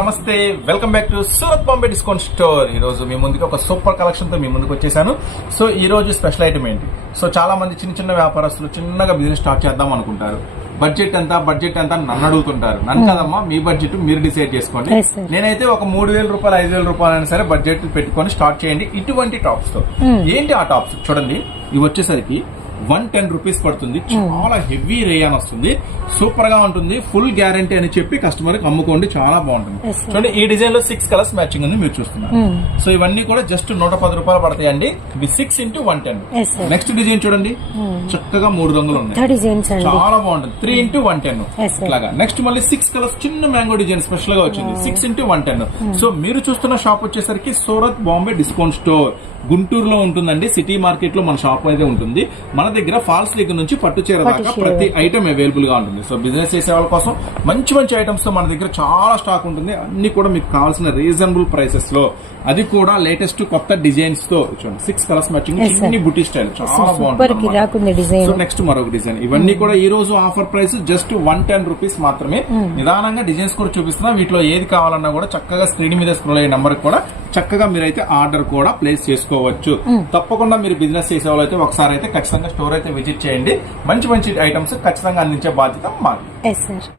Namaste welcome back to Surat Bombay discount store. ఈ రోజు మీ ముందుకు ఒక సూపర్ కలెక్షన్తో మీ ముందుకు వచ్చేసాను. సో ఈ రోజు స్పెషల్ ఐటమ్ ఏంటి? సో చాలా మంది చిన్న చిన్న వ్యాపారస్తులు చిన్నగా బిజినెస్ స్టార్ట్ చేద్దాం అనుకుంటారు. బడ్జెట్ ఎంత బడ్జెట్ ఎంత నన్ను అడుగుతుంటారు. నన్ను కదమ్మా మీ బడ్జెట్ మీరు డిసైడ్ చేసుకోండి. నేనైతే ఒక మూడు వేల రూపాయలు ఐదు వేల రూపాయలు అయినా సరే బడ్జెట్ పెట్టుకొని స్టార్ట్ చేయండి ఇటువంటి టాప్స్తో. ఏంటి ఆ టాప్స్ చూడండి. ఇవి వచ్చేసరికి వన్ టెన్ రూపీస్ పడుతుంది. చాలా హెవీ రేయాన్ వస్తుంది. సూపర్గా ఉంటుంది. ఫుల్ గ్యారంటీ అని చెప్పి కస్టమర్కి అమ్ముకోండి. చాలా బాగుంటుంది. చూడండి ఈ డిజైన్లో సిక్స్ కలర్స్ మ్యాచింగ్ ఉంది మీరు చూస్తున్నారు. సో ఇవన్నీ కూడా జస్ట్ నూట పది రూపాయలు పడతాయండి. ఇవి six into one ten. Next design చూడండి. చక్కగా మూడు రంగులు ఉన్నాయి. చాలా బాగుంటుంది. Three into one ten. ఇట్లాగా. నెక్స్ట్ మళ్ళీ సిక్స్ కలర్స్ చిన్న మ్యాంగో డిజైన్ స్పెషల్గా వచ్చింది six into one ten so మీరు చూస్తున్న షాప్ వచ్చేసరికి సూరత్ బాంబే డిస్కౌంట్ స్టోర్. గుంటూరులో ఉంటుందండి. సిటీ మార్కెట్లో మన షాప్ అయితే ఉంటుంది. మన దగ్గర ఫాల్స్ లీగ్ నుంచి పట్టు చీర దాకా. ప్రతి ఐటమ్ అవైలబుల్గా ఉంటుంది. సో బిజినెస్ చేసే వాళ్ళ కోసం మంచి మంచి ఐటమ్స్తో మన దగ్గర చాలా స్టాక్ ఉంటుంది. అన్ని కూడా మీకు కావాల్సిన రీజనబుల్ ప్రైసెస్లో. అది కూడా లేటెస్ట్ కొత్త డిజైన్స్తో. చూడండి సిక్స్ కలర్స్ మ్యాచింగ్. చిన్ని బుటీ స్టైల్ చాలా బాగుంటుంది సో నెక్స్ట్ మరొక డిజైన్ ఇవన్నీ కూడా ఈ రోజు offer price just one ten rupees మాత్రమే. నిదానంగా డిజైన్స్ కూడా చూపిస్తున్నా. వీటిలో ఏది కావాలన్నా కూడా చక్కగా స్క్రీన్ మీద స్క్రోల్ అయ్యే నంబర్ కూడా చక్కగా మీరైతే ఆర్డర్ కూడా ప్లేస్ చేసుకోవచ్చు. తప్పకుండా మీరు బిజినెస్ చేసే వాళ్ళైతే ఒకసారి అయితే ఖచ్చితంగా స్టోర్ అయితే విజిట్ చేయండి. మంచి మంచి ఐటమ్స్ ఖచ్చితంగా అందించే బాధ్యత మాది.